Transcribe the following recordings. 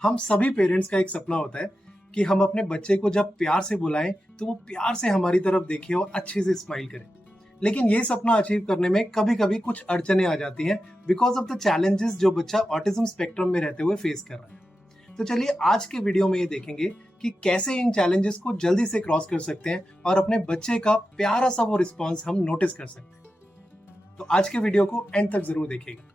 हम सभी पेरेंट्स का एक सपना होता है कि हम अपने बच्चे को जब प्यार से बुलाएं तो वो प्यार से हमारी तरफ देखे और अच्छे से स्माइल करे। लेकिन ये सपना अचीव करने में कभी कभी कुछ अड़चने आ जाती हैं बिकॉज ऑफ द चैलेंजेस जो बच्चा ऑटिज्म स्पेक्ट्रम में रहते हुए फेस कर रहा है। तो चलिए आज के वीडियो में ये देखेंगे कि कैसे इन चैलेंजेस को जल्दी से क्रॉस कर सकते हैं और अपने बच्चे का प्यारा सा वो रिस्पॉन्स हम नोटिस कर सकते हैं। तो आज के वीडियो को एंड तक जरूर देखिएगा।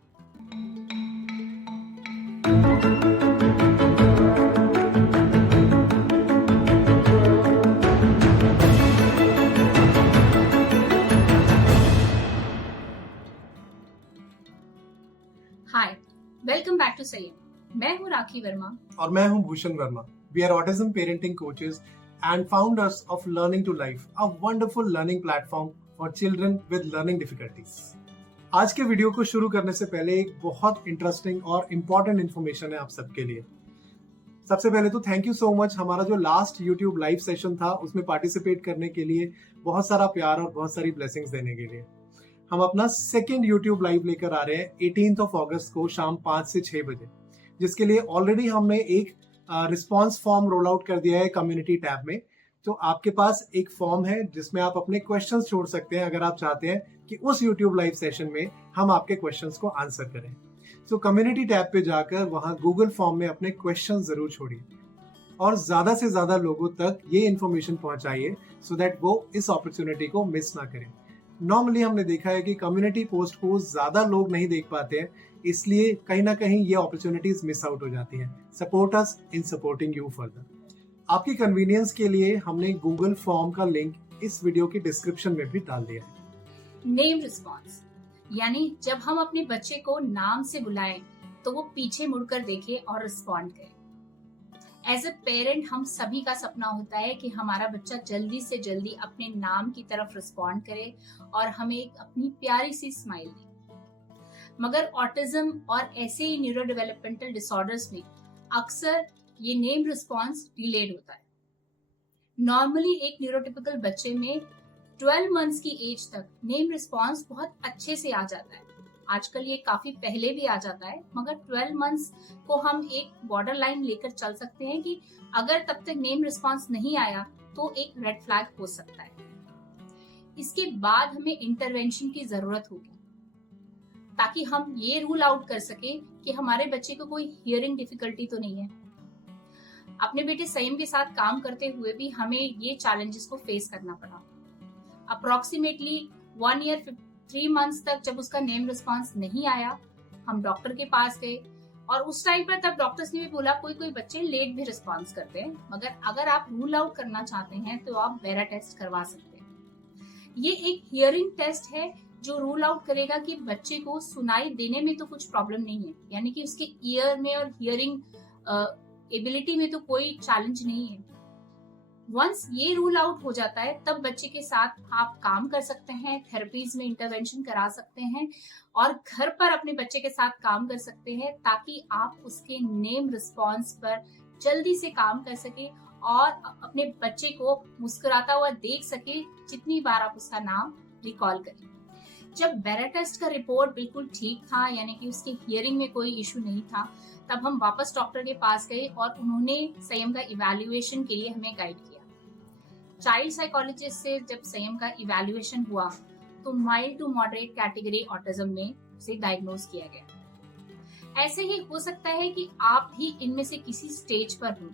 हाय, वेलकम बैक टू संयम। मैं हूँ राखी वर्मा और मैं हूं Bhushan Verma. We are autism parenting coaches and founders of learning to life, a wonderful learning platform for children with learning difficulties. आज के वीडियो को शुरू करने से पहले एक बहुत इंटरेस्टिंग और इम्पोर्टेंट इन्फॉर्मेशन है आप सबके लिए। सबसे पहले तो थैंक यू सो मच, हमारा जो लास्ट यूट्यूब लाइव सेशन था उसमें पार्टिसिपेट करने के लिए, बहुत सारा प्यार और बहुत सारी ब्लेसिंग्स देने के लिए। हम अपना सेकेंड यूट्यूब लाइव लेकर आ रहे हैं 18 अगस्त को शाम 5 से 6 बजे, जिसके लिए ऑलरेडी हमने एक रिस्पॉन्स फॉर्म रोल आउट कर दिया है कम्युनिटी टैब में। तो आपके पास एक फॉर्म है जिसमें आप अपने क्वेश्चंस छोड़ सकते हैं अगर आप चाहते हैं कि उस यूट्यूब लाइव सेशन में हम आपके क्वेश्चंस को आंसर करें। तो कम्युनिटी टैब पे जाकर वहां गूगल फॉर्म में अपने क्वेश्चंस जरूर छोड़िए और ज्यादा से ज्यादा लोगों तक ये इन्फॉर्मेशन पहुंचाइए सो दैट वो इस अपॉर्चुनिटी को मिस ना करें। नॉर्मली हमने देखा है कि कम्युनिटी पोस्ट को ज्यादा लोग नहीं देख पाते हैं, इसलिए कहीं ना कहीं ये अपॉर्चुनिटीज मिस आउट हो जाती हैं। Support us in supporting you further. आपकी कन्वीनियंस के लिए हमने गूगल फॉर्म का लिंक इस वीडियो के डिस्क्रिप्शन में भी डाल दिया है। नेम रिस्पॉन्स यानी जब हम अपने बच्चे को नाम से बुलाएं तो वो पीछे मुड़कर देखे और रिस्पॉन्ड करे। एज अ पेरेंट हम सभी का सपना होता है कि हमारा बच्चा जल्दी से जल्दी अपने नाम की तरफ रिस्पॉन्ड करे और हमें एक अपनी प्यारी सी स्माइल दे। मगर ऑटिज्म और ऐसे ही न्यूरो डेवलपमेंटल डिसऑर्डर्स में अक्सर ये नेम रिस्पॉन्स डिलेड होता है। नॉर्मली एक न्यूरोटिपिकल बच्चे में 12 मंथ्स की एज तक नेम रिस्पॉन्स बहुत अच्छे से आ जाता है। आजकल ये काफी पहले भी आ जाता है, मगर 12 मंथ्स को हम एक बॉर्डर लाइन लेकर चल सकते हैं कि अगर तब तक नेम रिस्पॉन्स नहीं आया तो एक रेड फ्लैग हो सकता है। इसके बाद हमें इंटरवेंशन की जरूरत होगी ताकि हम ये रूल आउट कर सके कि हमारे बच्चे को कोई हियरिंग डिफिकल्टी तो नहीं है। अपने बेटे संयम के साथ काम करते हुए भी हमें ये चैलेंजेस को फेस करना पड़ा। अप्रोक्सीमेटली 1 ईयर 3 मंथ्स तक जब उसका नेम रिस्पॉन्स नहीं आया, हम डॉक्टर के पास गए और उस टाइम पर तब डॉक्टर्स ने भी बोला कोई बच्चे लेट भी रिस्पॉन्स करते हैं, मगर अगर आप रूल आउट करना चाहते हैं तो आप बेरा टेस्ट करवा सकते हैं। ये एक हियरिंग टेस्ट है जो रूल आउट करेगा कि बच्चे को सुनाई देने में तो कुछ प्रॉब्लम नहीं है, यानी कि उसके ईयर में और हियरिंग एबिलिटी में तो कोई चैलेंज नहीं है। वंस ये रूल आउट हो जाता है तब बच्चे के साथ आप काम कर सकते हैं, थेरेपीज में इंटरवेंशन करा सकते हैं और घर पर अपने बच्चे के साथ काम कर सकते हैं ताकि आप उसके नेम रिस्पॉन्स पर जल्दी से काम कर सके और अपने बच्चे को मुस्कुराता हुआ देख सके जितनी बार आप उसका नाम रिकॉल करें। जब बेरा टेस्ट का रिपोर्ट बिल्कुल ठीक था, यानी कि उसके हियरिंग में कोई इशू नहीं था, तब हम वापस डॉक्टर के पास गए और उन्होंने संयम का इवैल्यूएशन के लिए हमें गाइड किया। चाइल्ड साइकोलॉजिस्ट से जब संयम का इवैल्यूएशन हुआ तो mild to moderate category autism में उसे डायग्नोज किया गया। ऐसे ही हो सकता है कि आप भी इनमें से किसी स्टेज पर हो।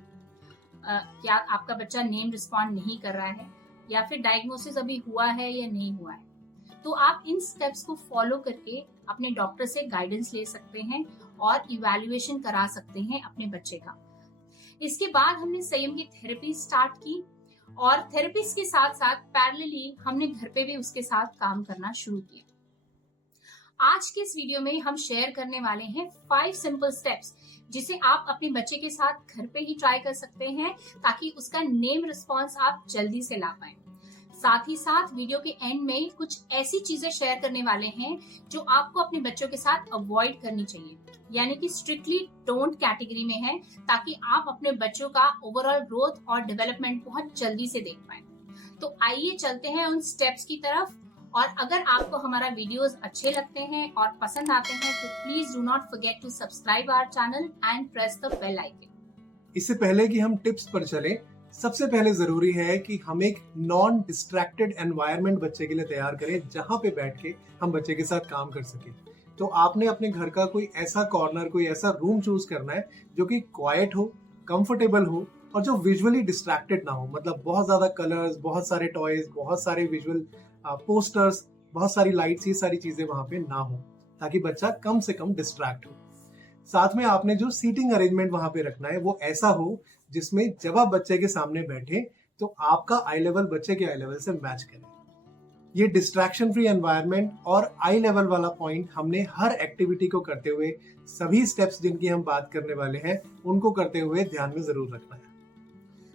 क्या आपका बच्चा नेम रिस्पॉन्ड नहीं कर रहा है या फिर डायग्नोसिस अभी हुआ है या नहीं हुआ है, तो आप इन स्टेप्स को फॉलो करके अपने डॉक्टर से गाइडेंस ले सकते हैं और इवैल्यूएशन करा सकते हैं अपने बच्चे का। इसके बाद हमने संयम की थेरेपी स्टार्ट की और थेरेपिस्ट के साथ साथ पैरेलली हमने घर पे भी उसके साथ काम करना शुरू किया। आज के इस वीडियो में हम शेयर करने वाले हैं 5 सिंपल स्टेप्स जिसे आप अपने बच्चे के साथ घर पे ही ट्राई कर सकते हैं ताकि उसका नेम रिस्पॉन्स आप जल्दी से ला पाएं। साथ ही साथ वीडियो के एंड में कुछ ऐसी चीजें शेयर करने वाले हैं जो आपको अपने बच्चों के साथ अवॉइड करनी चाहिए, यानी कि स्ट्रिक्टली डोंट कैटेगरी में है, ताकि आप अपने बच्चों का ओवरऑल ग्रोथ और डेवलपमेंट बहुत जल्दी से देख पाएं। तो आइए चलते हैं उन स्टेप्स की तरफ। और अगर आपको हमारा वीडियोस अच्छे लगते हैं और पसंद आते हैं तो please do not forget to subscribe our channel and press the bell icon. इससे पहले कि हम टिप्स पर चलें, सबसे पहले जरूरी है कि हम एक नॉन डिस्ट्रैक्टेड एनवायरनमेंट बच्चे के लिए तैयार करें जहां पे बैठ के हम बच्चे के साथ काम कर सकें। तो आपने अपने घर का कोई ऐसा कॉर्नर, कोई ऐसा रूम चूज करना है जो कि क्वाइट हो, कंफर्टेबल हो और जो विजुअली डिस्ट्रैक्टेड ना हो। मतलब बहुत ज्यादा कलर्स, बहुत सारे टॉयज, बहुत सारे विजुअल पोस्टर्स, बहुत सारी लाइट्स, ये सारी चीजें वहां पे ना हो, ताकि बच्चा कम से कम डिस्ट्रैक्ट हो। साथ में आपने जो सीटिंग अरेंजमेंट वहां पे रखना है वो ऐसा हो जिसमें जब आप बच्चे के सामने बैठे तो आपका आई लेवल बच्चे के आई लेवल से मैच करे। ये डिस्ट्रैक्शन फ्री एनवायरनमेंट और आई लेवल वाला पॉइंट हमने हर एक्टिविटी को करते हुए, सभी स्टेप्स जिनकी हम बात करने वाले हैं उनको करते हुए ध्यान में जरूर रखना है।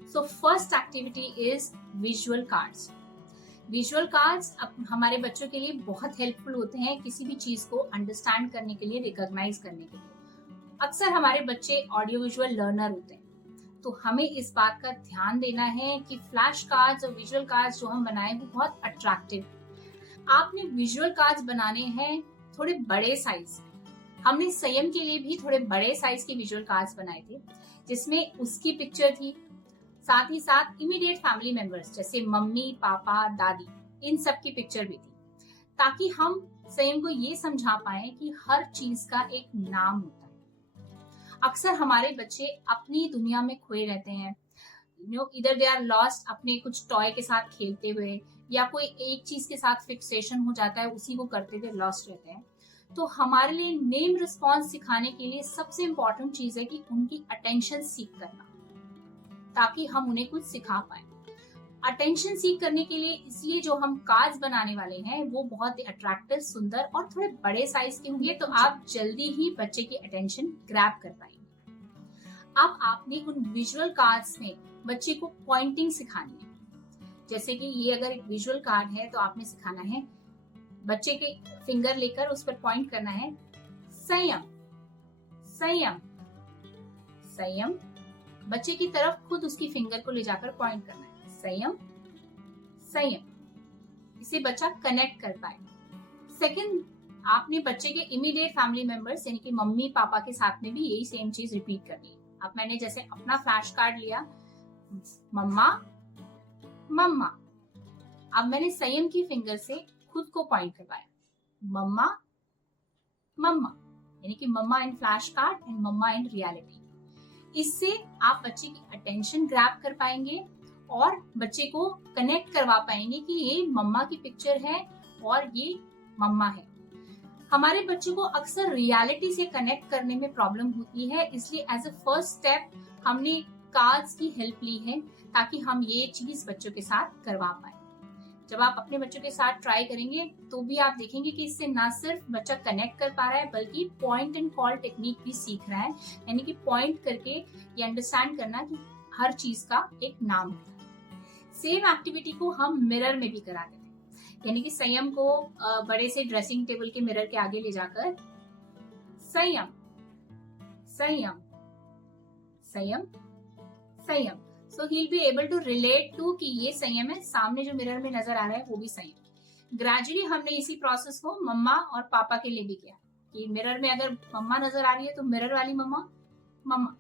So first activity is visual cards. Visual cards हमारे बच्चों के लिए बहुत हेल्पफुल होते हैं किसी भी चीज को अंडरस्टैंड करने के लिए, रिकॉग्नाइज करने के लिए। अक्सर हमारे बच्चे ऑडियो विजुअल लर्नर होते हैं, तो हमें इस बात का ध्यान देना है कि फ्लैश कार्ड्स और विजुअल कार्ड्स जो हम बनाए वो बहुत अट्रैक्टिव। आपने विजुअल कार्ड्स बनाने हैं थोड़े बड़े साइज। हमने संयम के लिए भी थोड़े बड़े साइज के विजुअल कार्ड्स बनाए थे, जिसमें उसकी पिक्चर थी, साथ ही साथ इमीडिएट फैमिली मेंबर्स जैसे मम्मी, पापा, दादी, इन सब की पिक्चर भी थी, ताकि हम संयम को ये समझा पाए कि हर चीज का एक नाम होता है। अक्सर हमारे बच्चे अपनी दुनिया में खोए रहते हैं, इधर दे आर लॉस्ट अपने कुछ टॉय के साथ खेलते हुए, या कोई एक चीज के साथ फिक्सेशन हो जाता है, उसी को करते हुए लॉस्ट रहते हैं। तो हमारे लिए नेम रिस्पॉन्स सिखाने के लिए सबसे इम्पोर्टेंट चीज है कि उनकी अटेंशन सीख करना, ताकि हम उन्हें कुछ सिखा पाए। अटेंशन सीख करने के लिए इसलिए जो हम कार्ड्स बनाने वाले हैं वो बहुत ही अट्रैक्टिव, सुंदर और थोड़े बड़े साइज के होंगे, तो आप जल्दी ही बच्चे की अटेंशन ग्रैब कर पाएंगे। अब आपने उन विजुअल कार्ड्स में बच्चे को पॉइंटिंग सिखानी है। जैसे कि ये अगर एक विजुअल कार्ड है तो आपने सिखाना है बच्चे के फिंगर लेकर उस पर पॉइंट करना है, संयम संयम संयम। बच्चे की तरफ खुद उसकी फिंगर को ले जाकर पॉइंट करना है, संयम संयम। इसे बच्चा कनेक्ट कर पाए। सेकंड, आपने बच्चे के इमीडिएट फैमिली मेंबर्स यानी कि मम्मी पापा के साथ में भी यही सेम चीज रिपीट करनी है। अब मैंने जैसे अपना फ्लैश कार्ड लिया, मम्मा मम्मा। अब मैंने संयम की फिंगर से खुद को पॉइंट करवाया, मम्मा मम्मा, यानी कि मम्मा इन फ्लैश कार्ड एंड मम्मा इन रियलिटी। इससे आप बच्चे की अटेंशन ग्रैब कर पाएंगे और बच्चे को कनेक्ट करवा पाएंगे कि ये मम्मा की पिक्चर है और ये मम्मा है। हमारे बच्चों को अक्सर रियलिटी से कनेक्ट करने में प्रॉब्लम होती है, इसलिए एज अ फर्स्ट स्टेप हमने कार्ड्स की हेल्प ली है ताकि हम ये चीज बच्चों के साथ करवा पाए। जब आप अपने बच्चों के साथ ट्राई करेंगे तो भी आप देखेंगे कि इससे ना सिर्फ बच्चा कनेक्ट कर पा रहा है बल्कि पॉइंट एंड कॉल टेक्निक भी सीख रहा है, यानी कि पॉइंट करके ये अंडरस्टैंड करना कि हर चीज का एक नाम होता है। सेम एक्टिविटी को हम मिरर में भी कराते थे, यानी कि संयम को बड़े से ड्रेसिंग टेबल के मिरर के आगे ले जाकर संयम संयम संयम संयम। So he'll be able to relate to कि ये संयम है, सामने जो मिरर में नजर आ रहा है वो भी संयम। ग्रेजुअली हमने इसी प्रोसेस को मम्मा और पापा के लिए भी किया कि मिरर में अगर मम्मा नजर आ रही है तो मिरर वाली मम्मा मम्मा।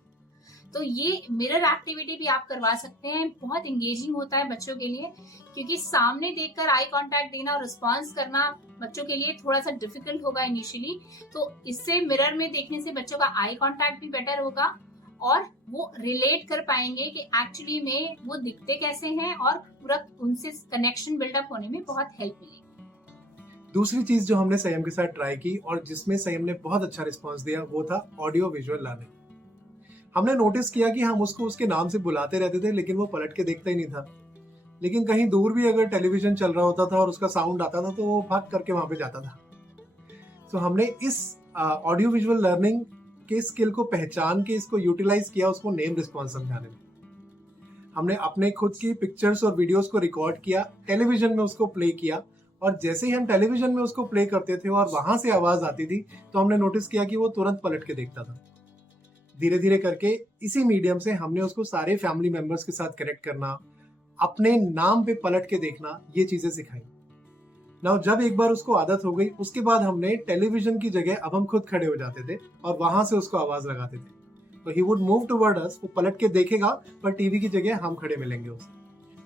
तो ये मिरर एक्टिविटी भी आप करवा सकते हैं, बहुत एंगेजिंग होता है बच्चों के लिए, क्योंकि सामने देखकर आई कांटेक्ट देना और रिस्पॉन्स करना बच्चों के लिए थोड़ा सा डिफिकल्ट होगा इनिशियली। तो इससे मिरर में देखने से बच्चों का आई कांटेक्ट भी बेटर होगा और वो रिलेट कर पाएंगे कि एक्चुअली में वो दिखते कैसे हैं और पूरा उनसे कनेक्शन बिल्डअप होने में बहुत हेल्प मिलेगी। दूसरी चीज जो हमने संयम के साथ ट्राई की और जिसमें संयम ने बहुत अच्छा रिस्पांस दिया वो था ऑडियो विजुअल लर्निंग। हमने नोटिस किया कि हम उसको उसके नाम से बुलाते रहते थे लेकिन वो पलट के देखता ही नहीं था। लेकिन कहीं दूर भी अगर टेलीविजन चल रहा होता था और उसका साउंड आता था तो वो भाग करके वहां पे जाता था। तो हमने इस ऑडियो विजुअल लर्निंग के स्किल को पहचान के इसको यूटिलाइज किया उसको नेम रिस्पॉन्स समझाने में। हमने अपने खुद की पिक्चर्स और वीडियोस को रिकॉर्ड किया, टेलीविजन में उसको प्ले किया, और जैसे ही हम टेलीविजन में उसको प्ले करते थे और वहां से आवाज आती थी तो हमने नोटिस किया कि वो तुरंत पलट के देखता था। धीरे धीरे करके इसी मीडियम से हमने उसको सारे फैमिली मेंबर्स के साथ कनेक्ट करना, अपने नाम पे पलट के देखना, ये चीजें सिखाई। नाउ जब एक बार उसको आदत हो गई उसके बाद हमने टेलीविजन की जगह अब हम खुद खड़े हो जाते थे और वहां से उसको आवाज लगाते थे। तो ही वुड मूव टुवर्ड अस, वो पलट के देखेगा पर टीवी की जगह हम खड़े मिलेंगे उसे।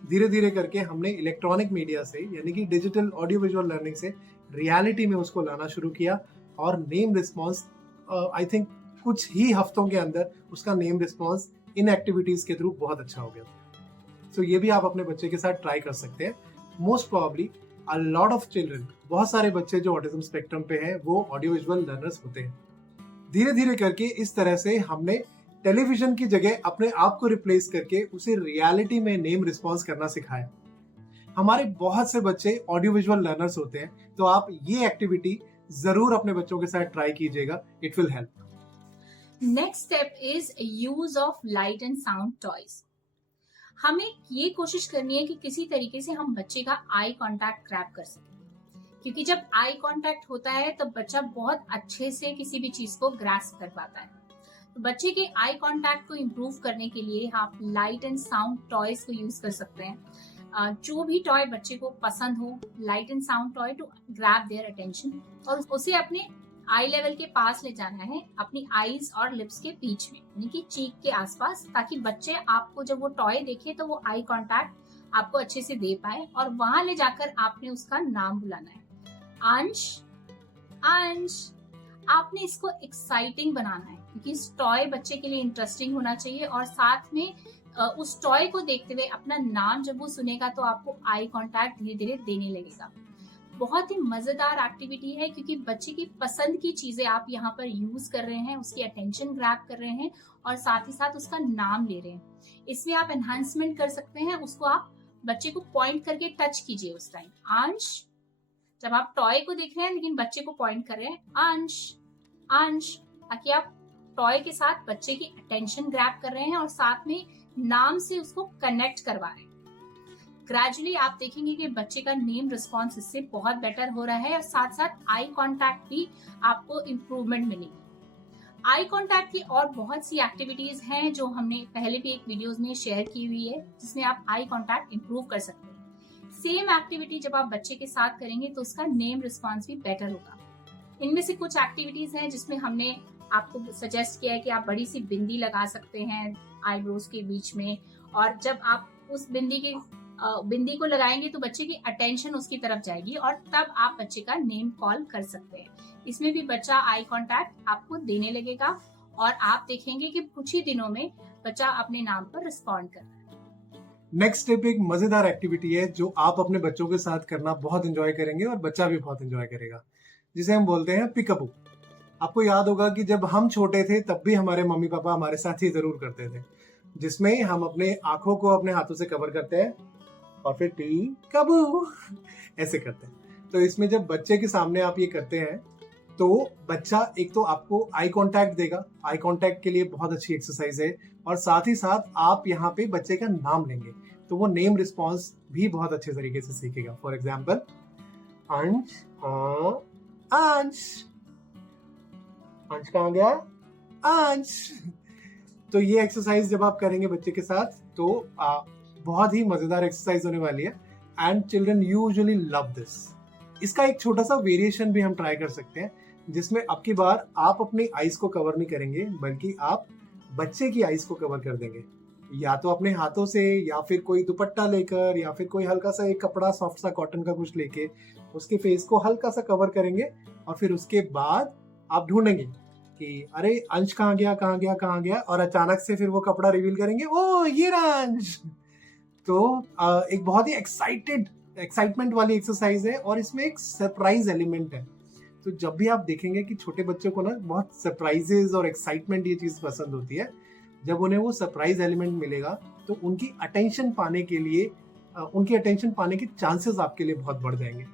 धीरे धीरे करके हमने इलेक्ट्रॉनिक मीडिया से यानी कि डिजिटल ऑडियो विजुअल लर्निंग से रियलिटी में उसको लाना शुरू किया और नेम रिस्पॉन्स आई थिंक कुछ ही हफ्तों के अंदर उसका नेम रिस्पॉन्स इन एक्टिविटीज के थ्रू बहुत अच्छा हो गया। सो ये भी आप अपने बच्चे के साथ ट्राई कर सकते हैं। Most probably a lot of children, बहुत सारे बच्चे जो ऑटिज्म स्पेक्ट्रम पे हैं वो ऑडियो विजुअल लर्नर्स होते हैं। धीरे धीरे करके इस तरह से हमने टेलीविजन की जगह अपने आप को रिप्लेस करके उसे रियलिटी में नेम रिस्पॉन्स करना सिखाया। हमारे बहुत से बच्चे ऑडियो विजुअल लर्नर्स होते हैं, तो आप ये एक्टिविटी जरूर अपने बच्चों के साथ ट्राई कीजिएगा, it will help. Next step is use of light and sound toys. हमें ये कोशिश करनी है कि किसी तरीके से हम बच्चे का आई कांटेक्ट ग्रैब कर सकें, क्योंकि जब आई कांटेक्ट होता है तो बच्चा बहुत अच्छे से किसी भी चीज को ग्रास्प कर पाता है। तो बच्चे के आई कांटेक्ट को इम्प्रूव करने के लिए आप लाइट एंड साउंड टॉयज को यूज कर सकते हैं। जो भी टॉय बच्चे को पसंद हो, light and sound toy to grab their attention, और उसे अपने आई लेवल के पास ले जाना है, अपनी आईज और लिप्स के बीच में, यानी कि चीक के आसपास, ताकि बच्चे आपको जब वो टॉय देखे तो वो आई कांटेक्ट आपको अच्छे से दे पाए। और वहां ले जाकर आपने उसका नाम बुलाना है, अंश, अंश। आपने इसको एक्साइटिंग बनाना है, क्योंकि इस टॉय बच्चे के लिए इंटरेस्टिंग होना चाहिए, और साथ में उस टॉय को देखते हुए अपना नाम जब वो सुनेगा तो आपको आई कांटेक्ट धीरे धीरे देने लगेगा। बहुत ही मजेदार एक्टिविटी है, क्योंकि बच्चे की पसंद की चीजें आप यहाँ पर यूज कर रहे हैं, उसकी अटेंशन ग्रैब कर रहे हैं और साथ ही साथ उसका नाम ले रहे हैं। इसमें आप एनहांसमेंट कर सकते हैं, उसको आप बच्चे को पॉइंट करके टच कीजिए उस टाइम, अंश। जब आप टॉय को देख रहे हैं लेकिन बच्चे को पॉइंट कर रहे हैं, अंश, अंश, ताकि आप टॉय के साथ बच्चे की अटेंशन ग्रैब कर रहे हैं और साथ में नाम से उसको कनेक्ट करवा रहे हैं। ग्रेजुअली आप देखेंगे कि बच्चे का नेम रिस्पॉन्स इससे बहुत बेटर हो रहा है, और साथ साथ आई कांटेक्ट भी आपको इम्प्रूवमेंट मिलेगी। आई कांटेक्ट की और बहुत सी एक्टिविटीज हैं जो हमने पहले भी एक वीडियोस में शेयर की हुई है, जिसमें आप आई कांटेक्ट इम्प्रूव कर सकते हैं। सेम एक्टिविटी जब आप बच्चे के साथ करेंगे तो उसका नेम रिस्पॉन्स भी बेटर होगा। इनमें से कुछ एक्टिविटीज हैं जिसमें हमने आपको सजेस्ट किया है कि आप बड़ी सी बिंदी लगा सकते हैं आईब्रोज के बीच में, और जब आप उस बिंदी को लगाएंगे तो बच्चे की अटेंशन उसकी तरफ जाएगी और तब आप बच्चे का नेम कॉल कर सकते हैं। इसमें भी बच्चा आई कांटेक्ट आपको देने लगेगा और आप देखेंगे कि कुछ ही दिनों में बच्चा अपने नाम पर रिस्पॉन्ड कर रहा है। नेक्स्ट स्टेप एक मजेदार एक्टिविटी है जो आप अपने बच्चों के साथ करना बहुत एंजॉय करेंगे और बच्चा भी बहुत एंजॉय करेगा, जिसे हम बोलते हैं पिकअप। आपको याद होगा कि जब हम छोटे थे तब भी हमारे मम्मी पापा हमारे साथ ही जरूर करते थे, जिसमें हम अपने आंखों को अपने हाथों से कवर करते हैं और फिर पिकअप ऐसे करते हैं। तो इसमें जब बच्चे के सामने आप ये करते हैं तो बच्चा एक तो आपको आई कांटेक्ट देगा, आई कांटेक्ट के लिए बहुत अच्छी एक्सरसाइज है, और साथ ही साथ आप यहाँ पे बच्चे का नाम लेंगे तो वो नेम रिस्पॉन्स भी बहुत अच्छे तरीके से सीखेगा। फॉर एग्जाम्पल, अंश, अंश, अंश कहाँ गया, अंश। तो ये एक्सरसाइज जब आप करेंगे बच्चे के साथ तो बहुत ही मजेदार एक्सरसाइज होने वाली है, and children usually love this. इसका एक छोटा सा वेरिएशन भी हम ट्राई कर सकते हैं, जिसमें अब की बार आप अपनी आईज को कवर नहीं करेंगे बल्कि आप बच्चे की आईज को कवर कर देंगे, या तो अपने हाथों से या फिर कोई दुपट्टा लेकर या फिर कोई हल्का सा एक कपड़ा सॉफ्ट सा कॉटन का कुछ लेके उसके फेस को हल्का सा कवर करेंगे, और फिर उसके बाद आप ढूंढेंगे कि अरे अंश कहाँ गया कहाँ गया कहाँ गया, और अचानक से फिर वो कपड़ा रिवील करेंगे, ओ ये रहा अंश। तो एक बहुत ही एक्साइटमेंट वाली एक्सरसाइज है और इसमें एक सरप्राइज एलिमेंट है। तो जब भी आप देखेंगे कि छोटे बच्चों को ना बहुत सरप्राइजेस और एक्साइटमेंट ये चीज पसंद होती है, जब उन्हें वो सरप्राइज एलिमेंट मिलेगा तो उनकी अटेंशन पाने के चांसेस आपके लिए बहुत बढ़ जाएंगे।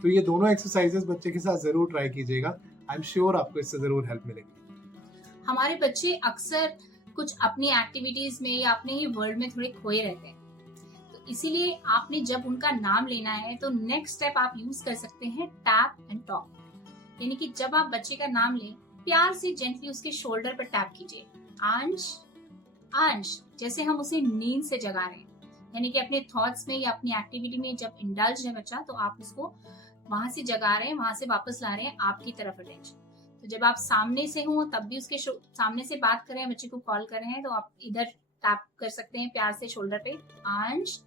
तो ये दोनों एक्सरसाइजेस बच्चे के साथ जरूर ट्राई कीजिएगा, आई एम श्योर आपको इससे जरूर हेल्प मिलेगी। हमारे बच्चे अक्सर कुछ अपनी एक्टिविटीज में या अपने ही वर्ल्ड में थोड़े खोए रहते हैं, तो इसीलिए आपने जब उनका नाम लेना है तो नेक्स्ट स्टेप आप यूज कर सकते हैं टैप एंड टॉक। यानी कि जब आप बच्चे का नाम लें, प्यार से जेंटली उसके शोल्डर पर टैप कीजिए, अंश, अंश, जैसे हम उसे नींद से जगा रहे हैं। यानी कि अपने थॉट्स में या अपनी एक्टिविटी में जब इंडल्ज है बच्चा, तो आप उसको वहां से जगा रहे हैं, वहां से वापस ला रहे हैं आपकी तरफ अटेंशन। तो जब आप सामने से हो तब भी उसके सामने से बात कर रहे हैं, बच्चे को कॉल कर रहे हैं, तो आप इधर टैप कर सकते हैं प्यार से शोल्डर पे, अंश,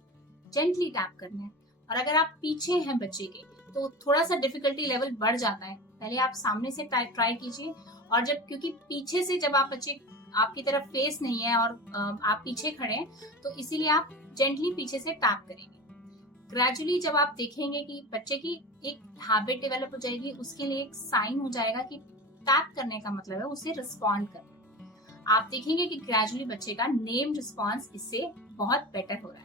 जेंटली टैप करना है। और अगर आप पीछे हैं बच्चे के तो थोड़ा सा डिफिकल्टी लेवल बढ़ जाता है, पहले आप सामने से ट्राई कीजिए। और जब, क्योंकि पीछे से जब आप बच्चे आपकी तरफ फेस नहीं है और आप पीछे खड़े हैं, तो इसीलिए आप जेंटली पीछे से टैप करेंगे। ग्रेजुअली जब आप देखेंगे कि बच्चे की एक हैबिट डेवलप हो जाएगी, उसके लिए एक साइन हो जाएगा कि टैप करने का मतलब है उसे रिस्पॉन्ड करना। आप देखेंगे कि ग्रेजुअली बच्चे का नेम रिस्पॉन्स इससे बहुत बेटर हो रहा है।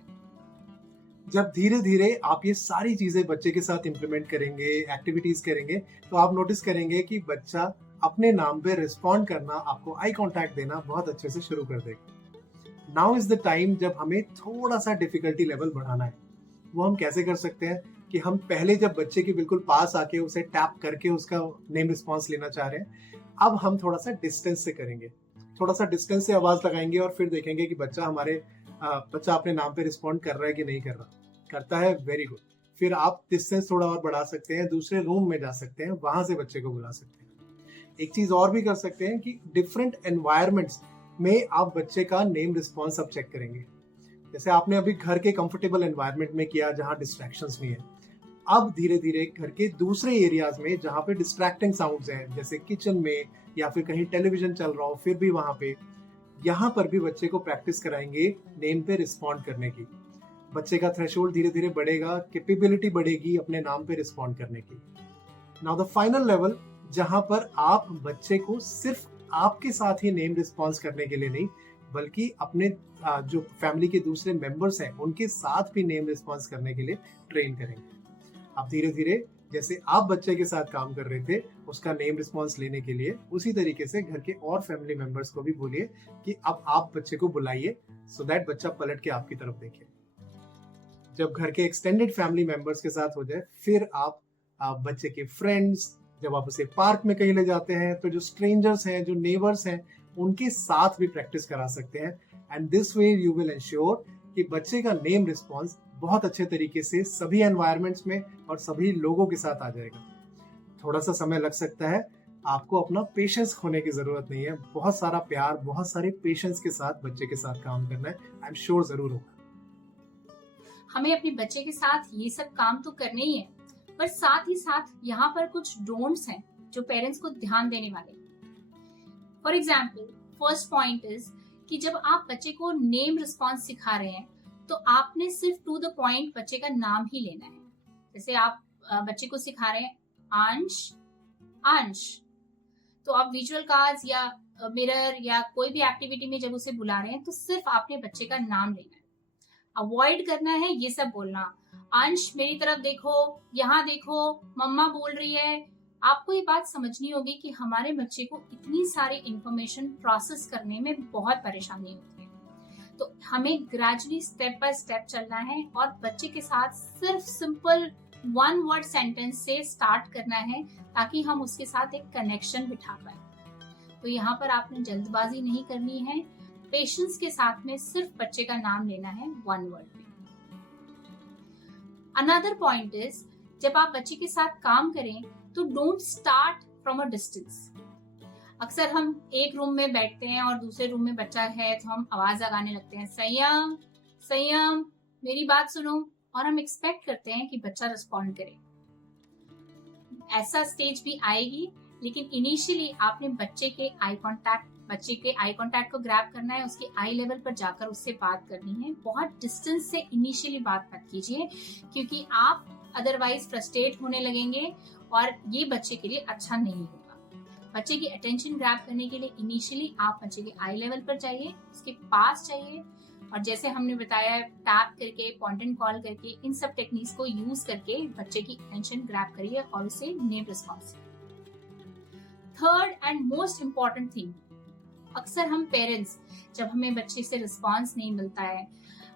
जब धीरे धीरे आप ये सारी चीजें बच्चे के साथ इम्प्लीमेंट करेंगे, एक्टिविटीज करेंगे, तो आप नोटिस करेंगे कि बच्चा अपने नाम पे रिस्पॉन्ड करना, आपको आई कांटेक्ट देना बहुत अच्छे से शुरू कर देगा। नाउ इज द टाइम जब हमें थोड़ा सा डिफिकल्टी लेवल बढ़ाना है। वो हम कैसे कर सकते हैं कि हम पहले जब बच्चे के बिल्कुल पास आके उसे टैप करके उसका नेम रिस्पॉन्स लेना चाह रहे हैं, अब हम थोड़ा सा डिस्टेंस से करेंगे, थोड़ा सा डिस्टेंस से आवाज लगाएंगे और फिर देखेंगे कि बच्चा अपने नाम पे रिस्पॉन्ड कर रहा है कि नहीं कर रहा। करता है, वेरी गुड। फिर आप डिस्टेंस थोड़ा और बढ़ा सकते हैं, दूसरे रूम में जा सकते हैं, वहां से बच्चे को बुला सकते हैं। एक चीज और भी कर सकते हैं कि डिफरेंट एनवायरमेंट्स में आप बच्चे का नेम रिस्पॉन्स अब चेक करेंगे। जैसे आपने अभी घर के कंफर्टेबल एनवायरनमेंट में किया जहां डिस्ट्रैक्शंस नहीं है, अब धीरे धीरे घर के दूसरे एरियाज में जहां पे डिस्ट्रैक्टिंग साउंड्स हैं, जैसे किचन में या फिर कहीं टेलीविजन चल रहा हो, फिर भी वहां पे, यहाँ पर भी बच्चे को प्रैक्टिस कराएंगे नेम पे रिस्पॉन्ड करने की। बच्चे का थ्रेशोल्ड धीरे धीरे बढ़ेगा, कैपेबिलिटी बढ़ेगी अपने नाम पे रिस्पॉन्ड करने की। नाउ द फाइनल लेवल, जहां पर आप बच्चे को सिर्फ आपके साथ ही नेम रिस्पॉन्स करने के लिए नहीं, बल्कि अपने जो फैमिली के दूसरे मेंबर्स हैं उनके साथ भी नेम रिस्पॉन्स करने के लिए ट्रेन करेंगे। आप धीरे धीरे, जैसे आप बच्चे के साथ काम कर रहे थे उसका नेम रिस्पॉन्स लेने के लिए, उसी तरीके से घर के और फैमिली मेंबर्स को भी बोलिए कि अब आप बच्चे को बुलाइए, सो दैट बच्चा पलट के आपकी तरफ देखे। जब घर के एक्सटेंडेड फैमिली मेंबर्स के साथ हो जाए, फिर आप बच्चे के फ्रेंड्स, जब आप उसे पार्क में कहीं ले जाते हैं तो जो स्ट्रेंजर्स हैं, जो नेबर्स हैं, उनके साथ भी प्रैक्टिस करा सकते हैं। And this way you will ensure कि बच्चे का नेम रिस्पॉन्स बहुत अच्छे तरीके से सभी एनवायरनमेंट्स में और सभी लोगों के साथ आ जाएगा। थोड़ा सा समय लग सकता है, आपको अपना पेशेंस खोने की जरूरत नहीं है। बहुत सारा प्यार, बहुत सारे पेशेंस के साथ बच्चे के साथ काम करना है। आई एम श्योर जरूर होगा। हमें अपने बच्चे के साथ ये सब काम तो करने ही है, पर साथ ही साथ यहाँ पर कुछ डोंट्स हैं जो पेरेंट्स को ध्यान देने वाले। For example, first point is कि जब आप बच्चे को नेम रिस्पॉन्स सिखा रहे हैं तो आपने सिर्फ टू द पॉइंट बच्चे का नाम ही लेना है। जैसे आप बच्चे को सिखा रहे हैं अंश, अंश, तो आप विजुअल कार्ड्स या मिरर या कोई भी एक्टिविटी में जब उसे बुला रहे हैं तो सिर्फ आपने बच्चे का नाम लेना है। अवॉइड करना है ये सब बोलना, अंश मेरी तरफ देखो, यहाँ देखो, मम्मा बोल रही है। आपको ये बात समझनी होगी कि हमारे बच्चे को इतनी सारी इंफॉर्मेशन प्रोसेस करने में बहुत परेशानी होती है, तो हमें ग्रेजुअली स्टेप बाय स्टेप चलना है और बच्चे के साथ सिर्फ सिंपल वन वर्ड सेंटेंस से स्टार्ट करना है ताकि हम उसके साथ एक कनेक्शन बिठा पाए। तो यहाँ पर आपने जल्दबाजी नहीं करनी है, पेशेंस के साथ में सिर्फ बच्चे का नाम लेना है वन वर्ड में। अनदर पॉइंट इज, जब आप बच्चे के साथ काम करें तो don't start from a distance. अक्सर हम एक रूम में बैठते हैं और दूसरे रूम में बच्चा है तो हम आवाज लगाने लगते हैं, संयम संयम, मेरी बात सुनो, और हम एक्सपेक्ट करते हैं कि बच्चा रिस्पॉन्ड करे। ऐसा स्टेज भी आएगी, लेकिन इनिशियली आपने बच्चे के आई कांटेक्ट को ग्रैब करना है, उसके आई लेवल पर जाकर उससे बात करनी है। बहुत डिस्टेंस से इनिशियली बात मत कीजिए, क्योंकि आप अदरवाइज फ्रस्ट्रेट होने लगेंगे और ये बच्चे के लिए अच्छा नहीं होगा। बच्चे की अटेंशन ग्रैब करने के लिए इनिशियली आप बच्चे के आई लेवल पर जाइए, उसके पास जाइए, और जैसे हमने बताया टैप करके, पॉइंट एंड कॉल करके, इन सब टेक्निक्स को यूज करके बच्चे की अटेंशन ग्रैब करिए और उसे name response. Third and most important thing, अक्सर हम पेरेंट्स, जब हमें बच्चे से रिस्पॉन्स नहीं मिलता है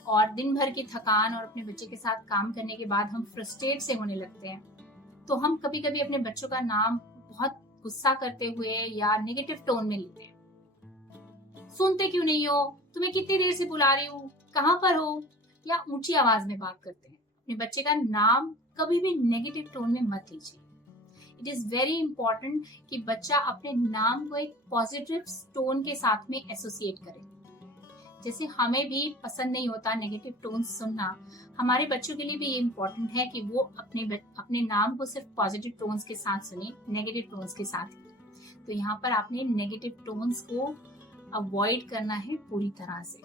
और दिन भर की थकान और अपने बच्चे के साथ काम करने के बाद हम फ्रस्ट्रेट से होने लगते हैं, तो हम कभी कभी अपने बच्चों का नाम बहुत गुस्सा करते हुए या नेगेटिव टोन में लेते हैं। सुनते क्यों नहीं हो, तुम्हें कितनी देर से बुला रही हूँ, कहाँ पर हो, या ऊंची आवाज में बात करते हैं। अपने बच्चे का नाम कभी भी नेगेटिव टोन में मत लीजिए। इट इज वेरी इंपॉर्टेंट कि बच्चा अपने नाम को एक पॉजिटिव टोन के साथ में एसोसिएट करे। जैसे हमें भी पसंद नहीं होता नेगेटिव टोन सुनना, हमारे बच्चों के लिए भी ये इम्पोर्टेंट है कि वो अपने नाम को सिर्फ पॉजिटिव टोन्स के साथ सुने, नेगेटिव टोन्स के साथ ही। तो यहाँ पर आपने नेगेटिव टोन्स को अवॉइड करना है पूरी तरह से।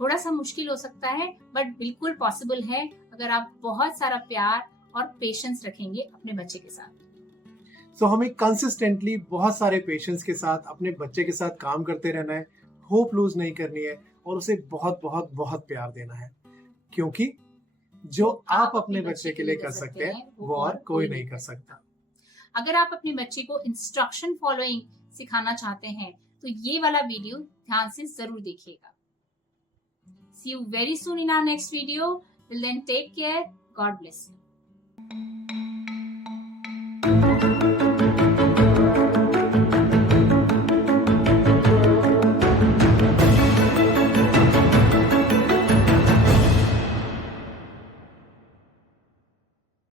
थोड़ा सा मुश्किल हो सकता है बट बिल्कुल पॉसिबल है अगर आप बहुत सारा प्यार और पेशेंस रखेंगे अपने बच्चे के साथ। सो हमें कंसिस्टेंटली बहुत सारे पेशेंस के साथ अपने बच्चे के साथ काम करते रहना है, होप लूज नहीं करनी है और उसे बहुत बहुत बहुत प्यार देना है, क्योंकि जो आप अपने बच्चे के लिए कर सकते हैं वो और कोई नहीं कर सकता। अगर आप अपने बच्चे को इंस्ट्रक्शन फॉलोइंग सिखाना चाहते हैं तो ये वाला वीडियो ध्यान से जरूर देखिएगा। See you very soon in our next video. Till then, take care. God bless you.